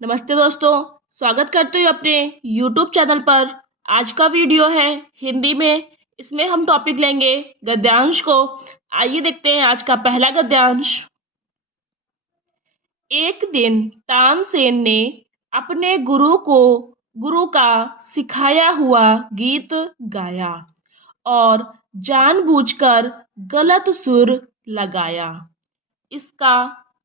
नमस्ते दोस्तों, स्वागत करते हैं अपने YouTube चैनल पर। आज का वीडियो है हिंदी में। इसमें हम टॉपिक लेंगे गद्यांश को। आइए देखते हैं आज का पहला गद्यांश। एक दिन तानसेन ने अपने गुरु का सिखाया हुआ गीत गाया और जानबूझकर गलत सुर लगाया। इसका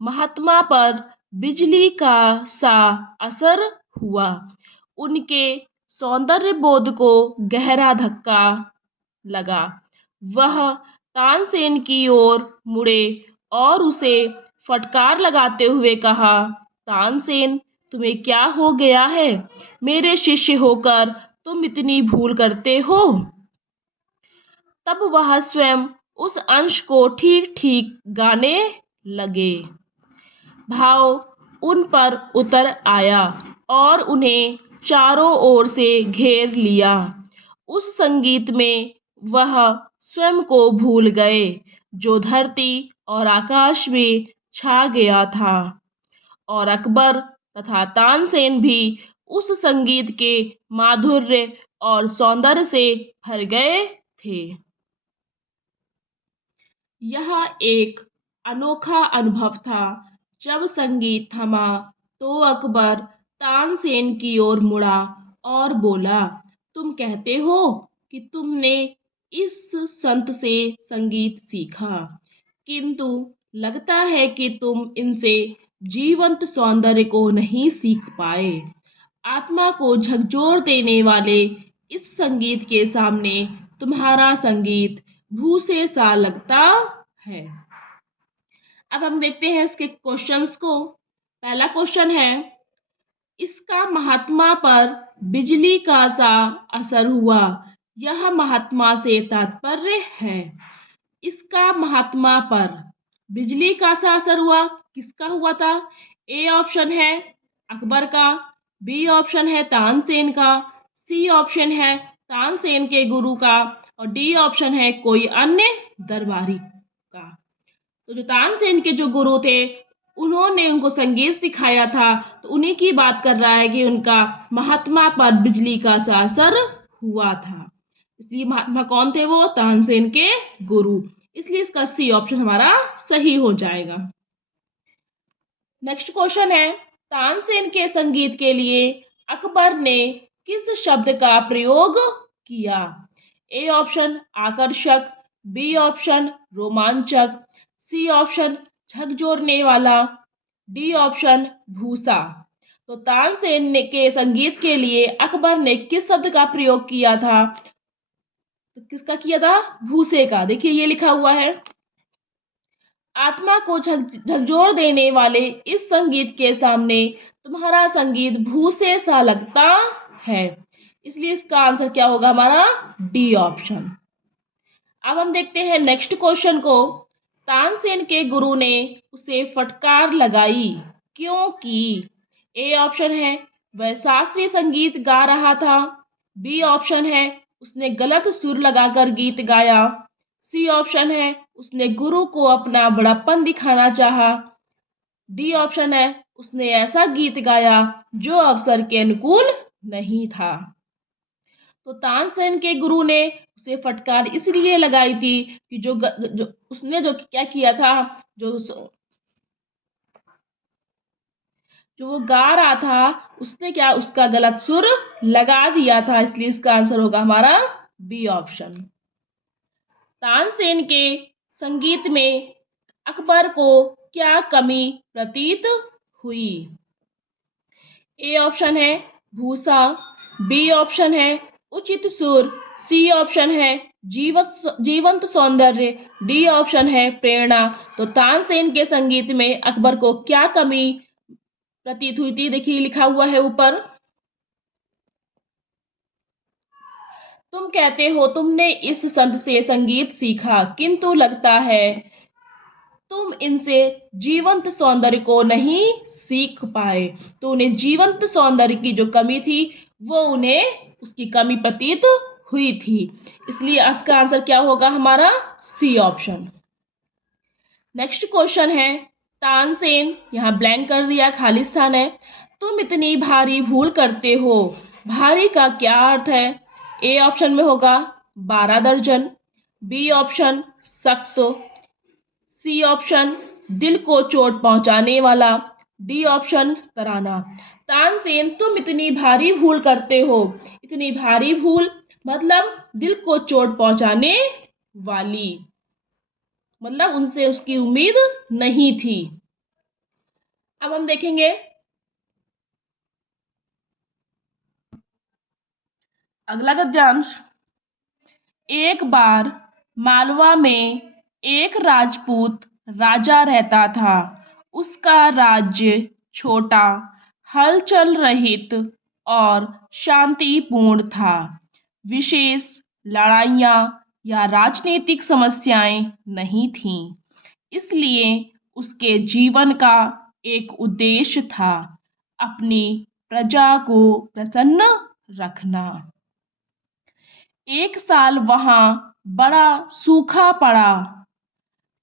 महात्मा पर बिजली का सा असर हुआ। उनके सौंदर्य बोध को गहरा धक्का लगा। वह तानसेन की ओर मुड़े और उसे फटकार लगाते हुए कहा, तानसेन, तुम्हें क्या हो गया है? मेरे शिष्य होकर तुम इतनी भूल करते हो। तब वह स्वयं उस अंश को ठीक ठीक गाने लगे। भाव उन पर उतर आया और उन्हें चारों ओर से घेर लिया। उस संगीत में वह स्वयं को भूल गए जो धरती और आकाश में छा गया था, और अकबर तथा तानसेन भी उस संगीत के माधुर्य और सौंदर्य से भर गए थे। यह एक अनोखा अनुभव था। जब संगीत थमा तो अकबर तानसेन की ओर मुड़ा और बोला, तुम कहते हो कि तुमने इस संत से संगीत सीखा, किंतु लगता है कि तुम इनसे जीवंत सौंदर्य को नहीं सीख पाए। आत्मा को झकझोर देने वाले इस संगीत के सामने तुम्हारा संगीत भूसे सा लगता है। अब हम देखते हैं इसके क्वेश्चंस को। पहला क्वेश्चन है, इसका महात्मा पर बिजली का सा असर हुआ। यह महात्मा से तात्पर्य है। इसका महात्मा पर बिजली का सा असर हुआ, किसका हुआ था? ए ऑप्शन है अकबर का, बी ऑप्शन है तानसेन का, सी ऑप्शन है तानसेन के गुरु का, और डी ऑप्शन है कोई अन्य दरबारी का। तो जो तानसेन के जो गुरु थे, उन्होंने उनको संगीत सिखाया था, तो उन्हीं की बात कर रहा है कि उनका महात्मा पर बिजली का सा असर हुआ था। इसलिए महात्मा कौन थे? वो तानसेन के गुरु। इसलिए इसका सी ऑप्शन हमारा सही हो जाएगा। नेक्स्ट क्वेश्चन है, तानसेन के संगीत के लिए अकबर ने किस शब्द का प्रयोग किया? ए ऑप्शन आकर्षक, बी ऑप्शन रोमांचक, सी ऑप्शन झकझोरने वाला, डी ऑप्शन भूसा। तो तानसेन के संगीत के लिए अकबर ने किस शब्द का प्रयोग किया था? तो किसका किया था? भूसे का। देखिए ये लिखा हुआ है, आत्मा को झकझोर देने वाले इस संगीत के सामने तुम्हारा संगीत भूसे सा लगता है। इसलिए इसका आंसर क्या होगा हमारा? D option. अब हम देखते हैं नेक्स्ट क्वेश्चन को। तानसेन के गुरु ने उसे फटकार लगाई क्योंकि ए ऑप्शन है वह शास्त्रीय संगीत गा रहा था, बी ऑप्शन है उसने गलत सुर लगाकर गीत गाया, सी ऑप्शन है उसने गुरु को अपना बड़प्पन दिखाना चाहा, डी ऑप्शन है उसने ऐसा गीत गाया जो अवसर के अनुकूल नहीं था। तो तानसेन के गुरु ने उसे फटकार इसलिए लगाई थी कि जो उसने जो क्या किया था, जो वो गा रहा था उसने क्या उसका गलत सुर लगा दिया था। इसलिए इसका आंसर होगा हमारा बी ऑप्शन। तानसेन के संगीत में अकबर को क्या कमी प्रतीत हुई? ए ऑप्शन है भूसा, बी ऑप्शन है उचित सुर, सी ऑप्शन है जीवंत सौंदर्य, डी ऑप्शन है प्रेरणा। तो तानसेन के संगीत में अकबर को क्या कमी प्रतीत हुई थी? देखिए लिखा हुआ है ऊपर, तुम कहते हो तुमने इस संत से संगीत सीखा, किंतु लगता है तुम इनसे जीवंत सौंदर्य को नहीं सीख पाए। तो उन्हें जीवंत सौंदर्य की जो कमी थी वो उन्हें उसकी कमी प्रतीत हुई थी। इसलिए इसका आंसर क्या होगा हमारा? C option. नेक्स्ट क्वेश्चन है, तानसेन, यहाँ ब्लैंक कर दिया, खाली स्थान है। तुम इतनी भारी भूल करते हो। भारी का क्या अर्थ है? ए ऑप्शन में होगा 12 दर्जन, बी ऑप्शन सख्त, सी ऑप्शन दिल को चोट पहुंचाने वाला, डी ऑप्शन तराना। तानसेन, तुम इतनी भारी भूल करते हो। इतनी भारी भूल मतलब दिल को चोट पहुंचाने वाली, मतलब उनसे उसकी उम्मीद नहीं थी। अब हम देखेंगे अगला गद्यांश। एक बार मालवा में एक राजपूत राजा रहता था। उसका राज्य छोटा, हलचल रहित और शांतिपूर्ण था। विशेष लड़ाइयाँ या राजनीतिक समस्याएं नहीं थीं। इसलिए उसके जीवन का एक उद्देश्य था, अपनी प्रजा को प्रसन्न रखना। एक साल वहां बड़ा सूखा पड़ा।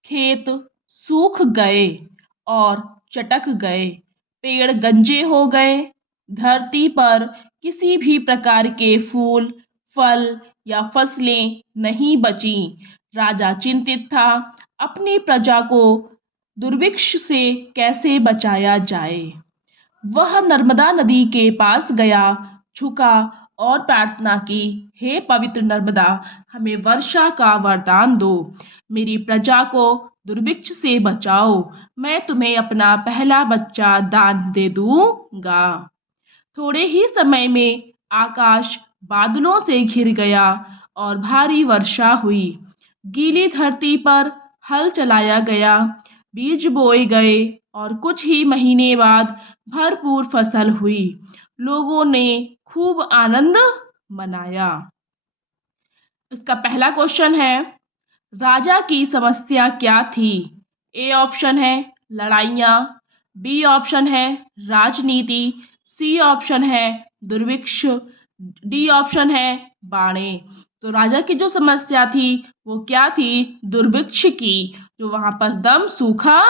खेत सूख गए और चटक गए, पेड़ गंजे हो गए, धरती पर किसी भी प्रकार के फूल, फल या फसलें नहीं बची। राजा चिंतित था, अपनी प्रजा को दुर्भिक्ष से कैसे बचाया जाए। वह नर्मदा नदी के पास गया, झुका और प्रार्थना की, हे पवित्र नर्मदा, हमें वर्षा का वरदान दो, मेरी प्रजा को दुर्भिक्ष से बचाओ, मैं तुम्हें अपना पहला बच्चा दान दे दूंगा। थोड़े ही समय में आकाश बादलों से घिर गया और भारी वर्षा हुई। गीली धरती पर हल चलाया गया, बीज बोए गए और कुछ ही महीने बाद भरपूर फसल हुई। लोगों ने खूब आनंद मनाया। इसका पहला क्वेश्चन है, राजा की समस्या क्या थी? ए ऑप्शन है लड़ाइयाँ, बी ऑप्शन है राजनीति, सी ऑप्शन है दुर्भिक्ष, डी ऑप्शन है बाढ़ें। तो राजा की जो समस्या थी वो क्या थी? दुर्भिक्ष की, जो वहां पर दम सूखा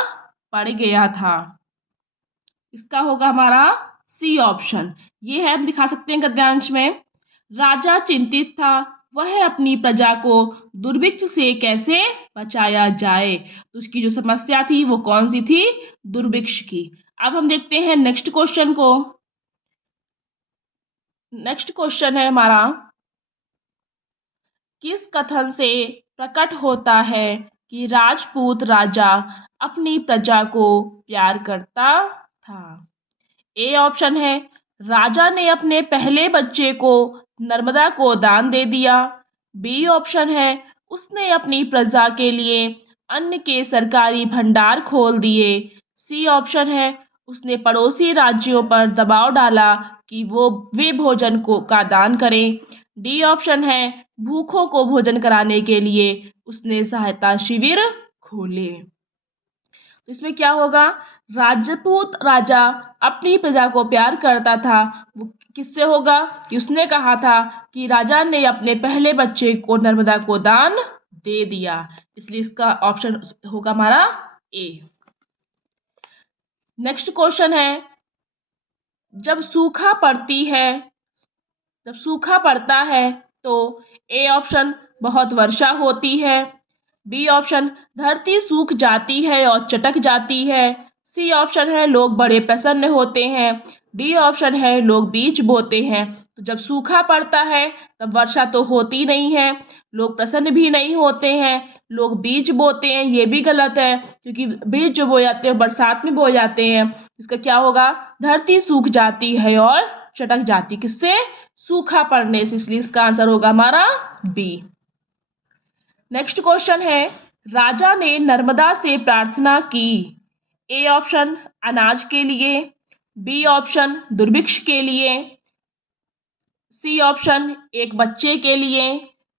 पड़ गया था। इसका होगा हमारा सी ऑप्शन। ये है, हम दिखा सकते हैं गद्यांश में। राजा चिंतित था, वह अपनी प्रजा को दुर्भिक्ष से कैसे बचाया जाए। तो उसकी जो समस्या थी वो कौन सी थी? दुर्भिक्ष की। अब हम देखते हैं नेक्स्ट क्वेश्चन को। नेक्स्ट क्वेश्चन है हमारा, किस कथन से प्रकट होता है कि राजपूत राजा अपनी प्रजा को प्यार करता था? ए ऑप्शन है, राजा ने अपने पहले बच्चे को नर्मदा को दान दे दिया। बी ऑप्शन है, उसने अपनी प्रजा के लिए अन्न के सरकारी भंडार खोल दिए। सी ऑप्शन है, उसने पड़ोसी राज्यों पर दबाव डाला कि वे भोजन को का दान करें। डी ऑप्शन है, भूखों को भोजन कराने के लिए उसने सहायता शिविर खोले। तो इसमें क्या होगा? राजपूत राजा अपनी प्रजा को प्यार करता था। वो किससे होगा? कि उसने कहा था कि राजा ने अपने पहले बच्चे को नर्मदा को दान दे दिया। इसलिए इसका ऑप्शन होगा हमारा ए। नेक्स्ट क्वेश्चन है, जब सूखा पड़ती है जब सूखा पड़ता है तो ए ऑप्शन बहुत वर्षा होती है, बी ऑप्शन धरती सूख जाती है और चटक जाती है, सी ऑप्शन है लोग बड़े प्रसन्न होते हैं, डी ऑप्शन है लोग बीज बोते हैं। तो जब सूखा पड़ता है तब वर्षा तो होती नहीं है, लोग प्रसन्न भी नहीं होते हैं, लोग बीज बोते हैं, ये भी गलत है क्योंकि बीज जो बोए जाते हैं बरसात में बोए जाते हैं। इसका क्या होगा? धरती सूख जाती है और चटक जाती, किससे? सूखा पड़ने से, इसलिए इसका आंसर होगा हमारा बी। नेक्स्ट क्वेश्चन है, राजा ने नर्मदा से प्रार्थना की। ए ऑप्शन अनाज के लिए, बी ऑप्शन दुर्भिक्ष के लिए, सी ऑप्शन एक बच्चे के लिए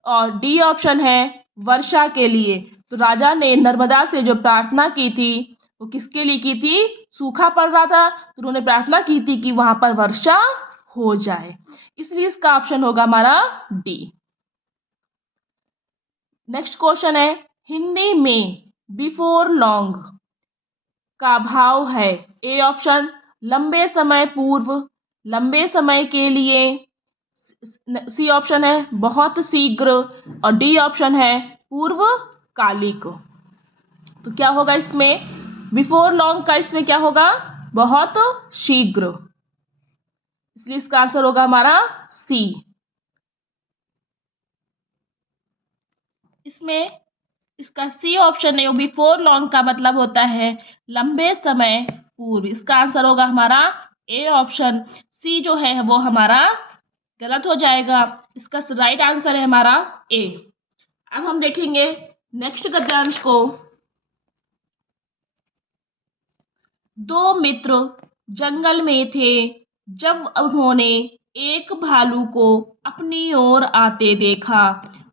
और डी ऑप्शन है वर्षा के लिए। तो राजा ने नर्मदा से जो प्रार्थना की थी वो किसके लिए की थी? सूखा पड़ रहा था तो उन्होंने प्रार्थना की थी कि वहां पर वर्षा हो जाए, इसलिए इसका ऑप्शन होगा हमारा डी। नेक्स्ट क्वेश्चन है, हिंदी में बिफोर लॉन्ग का भाव है। ए ऑप्शन लंबे समय पूर्व, लंबे समय के लिए। सी ऑप्शन है बहुत शीघ्र और डी ऑप्शन है पूर्वकालिक। तो क्या होगा इसमें, बिफोर लॉन्ग का इसमें क्या होगा, बहुत शीघ्र, इसलिए इसका आंसर होगा हमारा सी। इसमें इसका सी ऑप्शन है, बिफोर लॉन्ग का मतलब होता है लंबे समय पूर्व। इसका आंसर होगा हमारा ए ऑप्शन। सी जो है वो हमारा गलत हो जाएगा। इसका राइट आंसर है हमारा ए। अब हम देखेंगे नेक्स्ट गद्यांश को। दो मित्र जंगल में थे जब उन्होंने एक भालू को अपनी ओर आते देखा।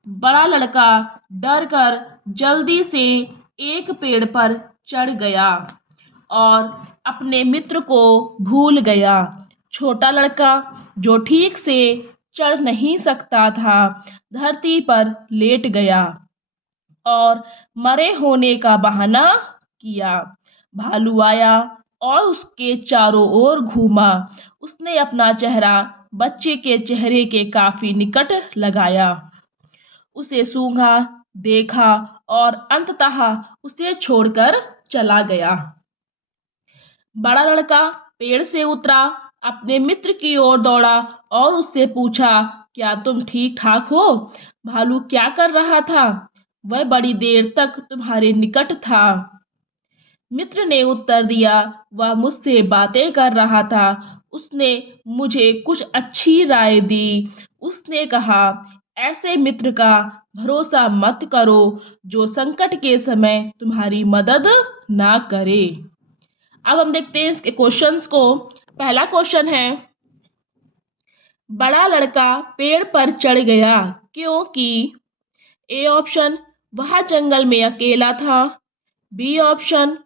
बड़ा लड़का डर कर जल्दी से एक पेड़ पर चढ़ गया और अपने मित्र को भूल गया। छोटा लड़का जो ठीक से चढ़ नहीं सकता था, धरती पर लेट गया और मरे होने का बहाना किया। भालू आया और उसके चारों ओर घूमा। उसने अपना चेहरा बच्चे के चेहरे के काफी निकट लगाया, उसे सूंघा, देखा और अंततः उसे छोड़कर चला गया। बड़ा लड़का पेड़ से उतरा, अपने मित्र की ओर दौड़ा और उससे पूछा, क्या तुम ठीक ठाक हो? भालू क्या कर रहा था? वह बड़ी देर तक तुम्हारे निकट था। मित्र ने उत्तर दिया, वह मुझसे बातें कर रहा था। उसने मुझे कुछ अच्छी राय दी। उसने कहा, ऐसे मित्र का भरोसा मत करो जो संकट के समय तुम्हारी मदद ना करे। अब हम देखते हैं इसके क्वेश्चंस को। पहला क्वेश्चन है, बड़ा लड़का पेड़ पर चढ़ गया क्योंकि ए ऑप्शन वह जंगल में अकेला था, बी ऑप्शन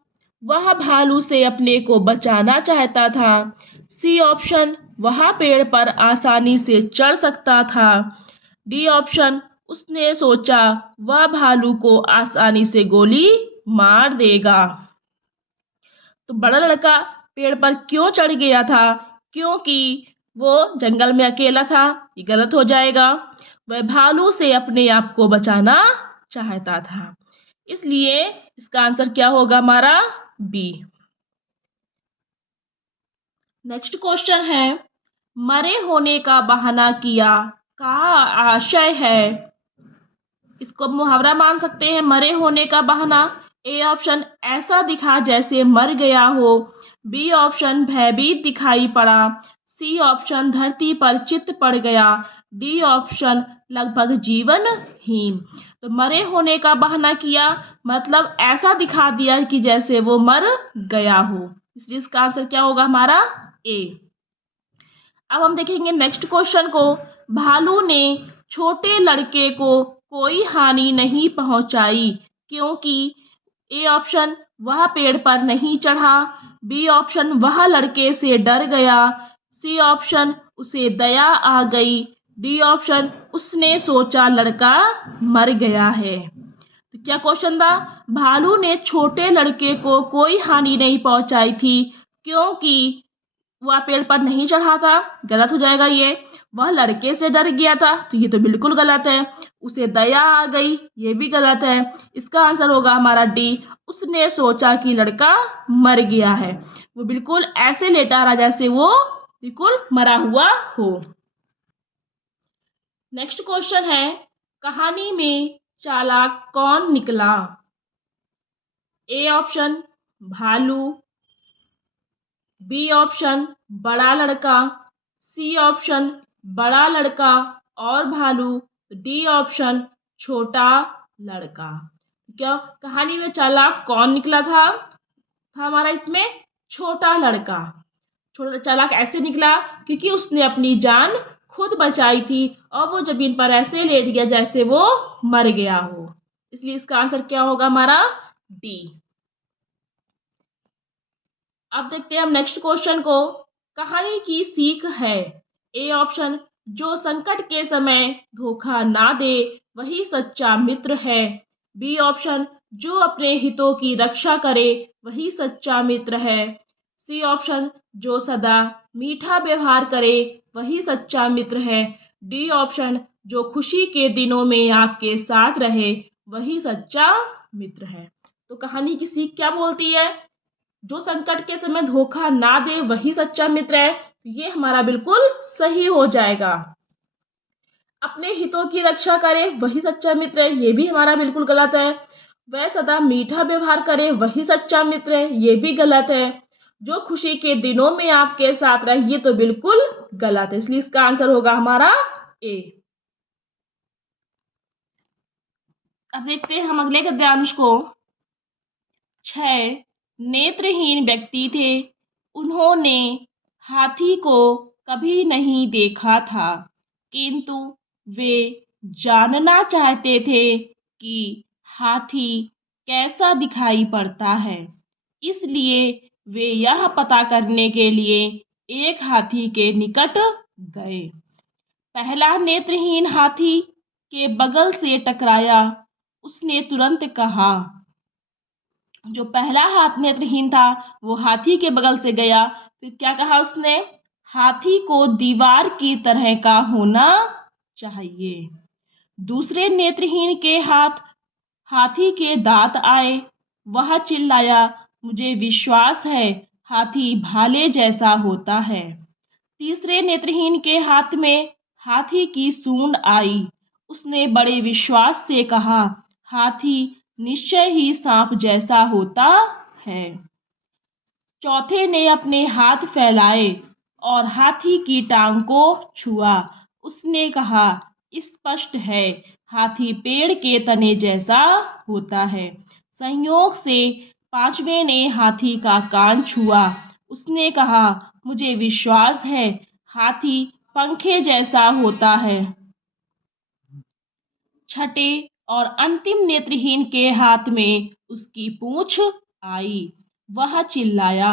वह भालू से अपने को बचाना चाहता था, सी ऑप्शन वह पेड़ पर आसानी से चढ़ सकता था, डी ऑप्शन उसने सोचा वह भालू को आसानी से गोली मार देगा। तो बड़ा लड़का पेड़ पर क्यों चढ़ गया था? क्योंकि वो जंगल में अकेला था, ये गलत हो जाएगा। वह भालू से अपने आप को बचाना चाहता था, इसलिए इसका आंसर क्या होगा हमारा बी। नेक्स्ट क्वेश्चन है, मरे होने का बहाना किया का आशय है। इसको मुहावरा मान सकते हैं, मरे होने का बहाना। ए ऑप्शन ऐसा दिखा जैसे मर गया हो, बी ऑप्शन भयभीत दिखाई पड़ा, सी ऑप्शन धरती पर चित्त पड़ गया, डी ऑप्शन लगभग जीवनहीन। तो मरे होने का बहाना किया मतलब ऐसा दिखा दिया कि जैसे वो मर गया हो, इसलिए इसका आंसर क्या होगा हमारा ए। अब हम देखेंगे नेक्स्ट क्वेश्चन को। भालू ने छोटे लड़के को कोई हानि नहीं पहुंचाई क्योंकि ए ऑप्शन वह पेड़ पर नहीं चढ़ा, बी ऑप्शन वह लड़के से डर गया, सी ऑप्शन उसे दया आ गई, डी ऑप्शन उसने सोचा लड़का मर गया है। तो क्या क्वेश्चन था, भालू ने छोटे लड़के को कोई हानि नहीं पहुंचाई थी क्योंकि वह पेड़ पर नहीं चढ़ा था, गलत हो जाएगा ये। वह लड़के से डर गया था, तो ये तो बिल्कुल गलत है। उसे दया आ गई, ये भी गलत है। इसका आंसर होगा हमारा डी, उसने सोचा कि लड़का मर गया है। वो बिल्कुल ऐसे लेटा रहा जैसे वो बिल्कुल मरा हुआ हो। नेक्स्ट क्वेश्चन है, कहानी में चालाक कौन निकला। ए ऑप्शन भालू, बी ऑप्शन बड़ा लड़का, सी ऑप्शन बड़ा लड़का और भालू, डी ऑप्शन छोटा लड़का। क्या कहानी में चालाक कौन निकला था हमारा इसमें छोटा लड़का। छोटा चालाक ऐसे निकला क्योंकि उसने अपनी जान खुद बचाई थी और वो जमीन पर ऐसे लेट गया जैसे वो मर गया हो, इसलिए इसका आंसर क्या होगा हमारा डी। अब देखते हैं हम नेक्स्ट क्वेश्चन को। कहानी की सीख है। ए ऑप्शन जो संकट के समय धोखा ना दे वही सच्चा मित्र है, बी ऑप्शन जो अपने हितों की रक्षा करे वही सच्चा मित्र है, सी ऑप्शन जो सदा मीठा व्यवहार करे वही सच्चा मित्र है। डी ऑप्शन, जो खुशी के दिनों में आपके साथ रहे वही सच्चा मित्र है। तो कहानी की सीख क्या बोलती है? जो संकट के समय धोखा ना दे वही सच्चा मित्र है। ये हमारा बिल्कुल सही हो जाएगा। अपने हितों की रक्षा करे वही सच्चा मित्र है, ये भी हमारा बिल्कुल गलत है। वह सदा मीठा व्यवहार करे वही सच्चा मित्र है, ये भी गलत है। जो खुशी के दिनों में आपके साथ रहे, ये तो बिल्कुल गलत है। इसलिए इसका आंसर होगा हमारा ए। अब देखते हैं हम अगले गद्यांश को। 6 नेत्रहीन व्यक्ति थे। उन्होंने हाथी को कभी नहीं देखा था, किंतु वे जानना चाहते थे कि हाथी कैसा दिखाई पड़ता है। इसलिए वे यह पता करने के लिए एक हाथी के निकट गए। पहला नेत्रहीन हाथी के बगल से टकराया। उसने तुरंत कहा, जो पहला हाथ नेत्रहीन था वो हाथी के बगल से गया। फिर क्या कहा उसने? हाथी को दीवार की तरह का होना चाहिए। दूसरे नेत्रहीन के हाथी के दांत आए। वह चिल्लाया, मुझे विश्वास है हाथी भाले जैसा होता है। तीसरे नेत्रहीन के हाथ में हाथी की सूंड आई। उसने बड़े विश्वास से कहा, हाथी निश्चय ही सांप जैसा होता है। चौथे ने अपने हाथ फैलाए और हाथी की टांग को छुआ। उसने कहा, स्पष्ट है हाथी पेड़ के तने जैसा होता है। संयोग से पांचवें ने हाथी का कान छुआ। उसने कहा, मुझे विश्वास है हाथी पंखे जैसा होता है। छठे और अंतिम नेत्रहीन के हाथ में उसकी पूंछ आई। वह चिल्लाया,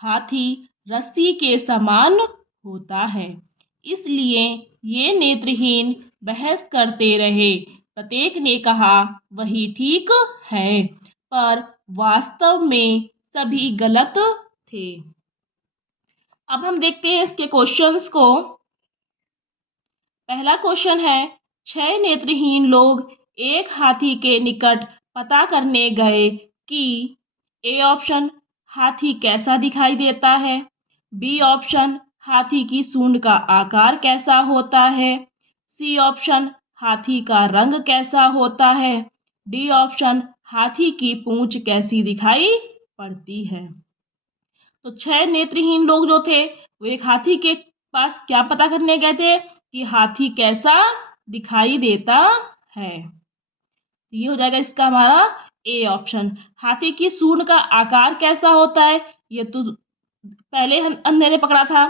हाथी रस्सी के समान होता है। इसलिए ये नेत्रहीन बहस करते रहे। प्रत्येक ने कहा वही ठीक है, पर वास्तव में सभी गलत थे। अब हम देखते हैं इसके क्वेश्चंस को। पहला क्वेश्चन है, 6 नेत्रहीन लोग एक हाथी के निकट पता करने गए कि ए ऑप्शन, हाथी कैसा दिखाई देता है। बी ऑप्शन, हाथी की सूंड का आकार कैसा होता है। सी ऑप्शन, हाथी का रंग कैसा होता है। डी ऑप्शन, हाथी की पूंछ कैसी दिखाई पड़ती है। तो 6 नेत्रहीन लोग जो थे वो एक हाथी के पास क्या पता करने गए थे कि हाथी कैसा दिखाई देता है। ये हो जाएगा इसका हमारा ए ऑप्शन। हाथी की सूंड का आकार कैसा होता है, ये तो पहले अंधे ने पकड़ा था।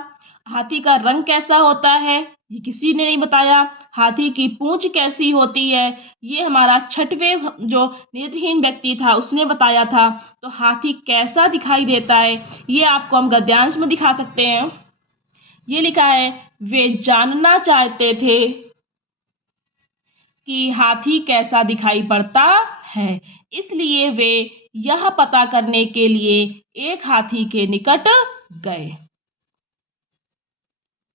हाथी का रंग कैसा होता है, ये किसी ने नहीं बताया। हाथी की पूंछ कैसी होती है, ये हमारा छठवें जो नेत्रहीन व्यक्ति था उसने बताया था। तो हाथी कैसा दिखाई देता है ये आपको हम गद्यांश में दिखा सकते हैं। ये लिखा है, वे जानना चाहते थे कि हाथी कैसा दिखाई पड़ता है। इसलिए वे यह पता करने के लिए एक हाथी के निकट गए।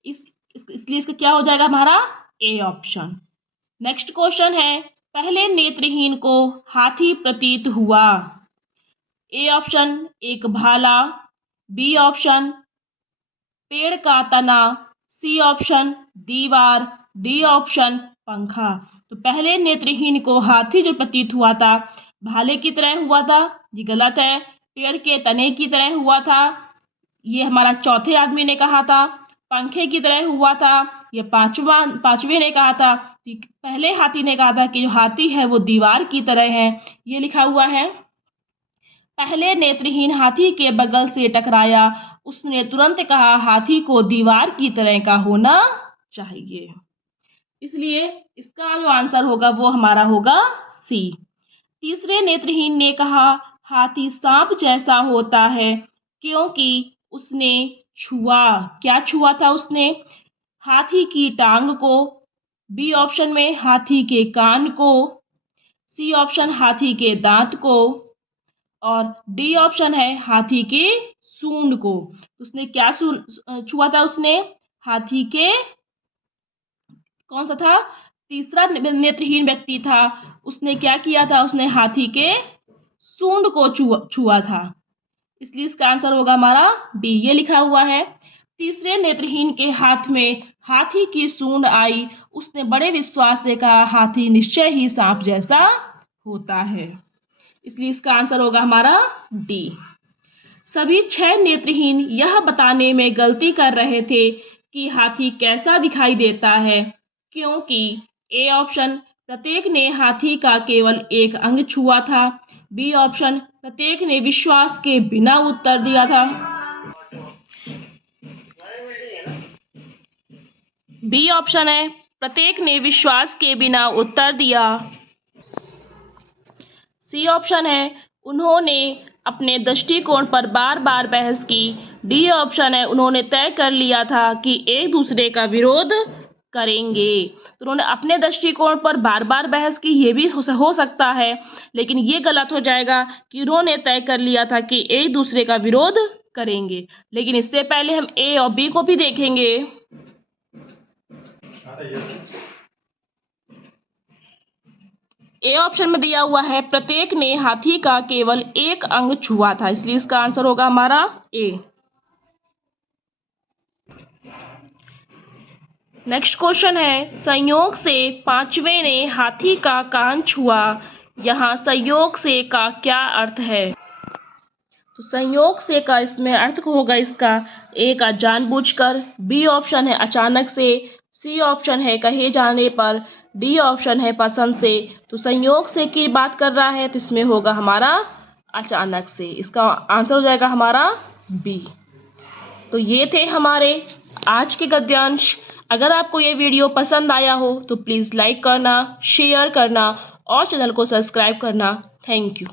इसलिए इसका क्या हो जाएगा हमारा ए ऑप्शन। नेक्स्ट क्वेश्चन है, पहले नेत्रहीन को हाथी प्रतीत हुआ। ए ऑप्शन, एक भाला। बी ऑप्शन, पेड़ का तना। सी ऑप्शन, दीवार। डी ऑप्शन, पंखा। तो पहले नेत्रहीन को हाथी जो प्रतीत हुआ था भाले की तरह हुआ था, ये गलत है। पेड़ के तने की तरह हुआ था, ये हमारा चौथे आदमी ने कहा था। पंखे की तरह हुआ था, ये पांचवे ने कहा था। पहले हाथी ने कहा था कि जो हाथी है वो दीवार की तरह है, ये लिखा हुआ है। पहले नेत्रहीन हाथी के बगल से टकराया। उसने तुरंत कहा, हाथी को दीवार की तरह का होना चाहिए। इसलिए इसका जो आंसर होगा वो हमारा होगा सी। तीसरे नेत्रहीन ने कहा, हाथी सांप जैसा होता है, क्योंकि उसने छुआ। क्या छुआ था उसने? हाथी की टांग को। बी ऑप्शन में हाथी के कान को। सी ऑप्शन, हाथी के दांत को। और डी ऑप्शन है हाथी की सूंड को। उसने क्या छुआ था उसने? हाथी के, कौन सा था? तीसरा नेत्रहीन व्यक्ति था, उसने क्या किया था? उसने हाथी के सूंड को छुआ था। इसलिए इसका आंसर होगा हमारा डी, ये लिखा हुआ है। तीसरे नेत्रहीन के हाथ में हाथी की सूंड आई, उसने बड़े विश्वास से कहा, हाथी निश्चय ही सांप जैसा होता है। इसलिए इसका आंसर होगा हमारा डी। सभी 6 नेत्रहीन यह बताने में गलती कर रहे थे कि हाथी कैसा दिखाई देता है, क्योंकि ए ऑप्शन प्रत्येक ने हाथी का केवल एक अंग छुआ था, बी ऑप्शन प्रत्येक ने विश्वास के बिना उत्तर दिया था, बी ऑप्शन है प्रत्येक ने विश्वास के बिना उत्तर दिया, सी ऑप्शन है उन्होंने अपने दृष्टिकोण पर बार बार बहस की, डी ऑप्शन है उन्होंने तय कर लिया था कि एक दूसरे का विरोध करेंगे। तो उन्होंने अपने दृष्टिकोण पर बार बार बहस की, ये भी हो सकता है, लेकिन ये गलत हो जाएगा कि उन्होंने तय कर लिया था कि एक दूसरे का विरोध करेंगे। लेकिन इससे पहले हम ए और बी को भी देखेंगे। ए ऑप्शन में दिया हुआ है प्रत्येक ने हाथी का केवल एक अंग छुआ था, इसलिए इसका आंसर होगा हमारा ए। नेक्स्ट क्वेश्चन है, संयोग से पांचवें ने हाथी का कान छुआ, यहाँ संयोग से का क्या अर्थ है? तो संयोग से का इसमें अर्थ होगा इसका ए का जानबूझकर, बी ऑप्शन है अचानक से, सी ऑप्शन है कहे जाने पर, डी ऑप्शन है पसंद से। तो संयोग से की बात कर रहा है तो इसमें होगा हमारा अचानक से, इसका आंसर हो जाएगा हमारा बी। तो ये थे हमारे आज के गद्यांश। अगर आपको ये वीडियो पसंद आया हो तो प्लीज़ लाइक करना, शेयर करना और चैनल को सब्सक्राइब करना। Thank you.